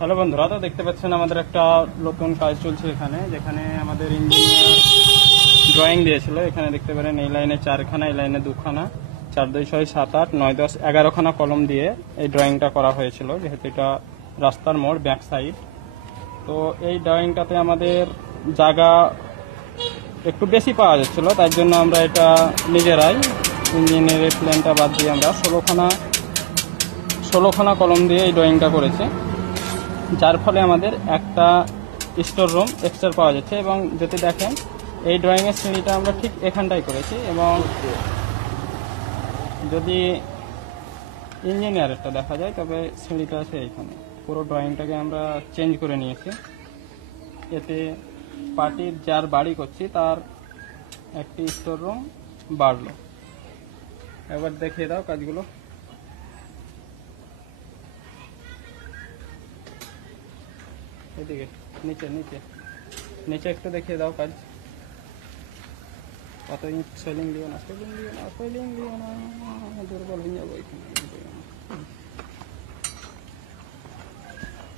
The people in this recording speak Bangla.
হ্যালো বন্ধুরা, তো দেখতে পাচ্ছেন আমাদের একটা নতুন কাজ চলছে এখানে, যেখানে আমাদের ইঞ্জিনিয়ার ড্রয়িং দিয়েছিল। এখানে দেখতে পারেন এই লাইনে 4খানা, এই লাইনে 2খানা, 4 2 6 7 8 9 10 11খানা কলম দিয়ে এই ড্রয়িংটা করা হয়েছিল, যেহেতু এটা রাস্তার মোড় ব্যাক সাইড। তো এই ড্রয়িংটাতে আমাদের জায়গা একটু বেশি পাওয়া যাচ্ছিল, তার জন্য আমরা এটা নিজেরাই ইঞ্জিনিয়ারের প্ল্যানটা বাদ দিয়ে আমরা 16খানা কলম দিয়ে এই ড্রয়িংটা করেছি, যার ফলে আমাদের একটা স্টোর রুম এক্সট্রা পাওয়া যাচ্ছে। এবং যদি দেখেন এই ড্রয়িংয়ের সিঁড়িটা আমরা ঠিক এখানটাই করেছি, এবং যদি ইঞ্জিনিয়ারেরটা দেখা যায় তবে সিঁড়িটা আছে এইখানে। পুরো ড্রয়িংটাকে আমরা চেঞ্জ করে নিয়েছি, এতে পার্টির যার বাড়ি করছি তার একটি স্টোর রুম বাড়লো। এবার দেখিয়ে দাও কাজগুলো। এদিকে নিচে নিচে নিচে একটু দেখিয়ে দাও কাজ। অত সেলিং দিও না, সেলিং দিও না, সেলিং দিও না, দুর্বল হয়ে যাবো এখানে।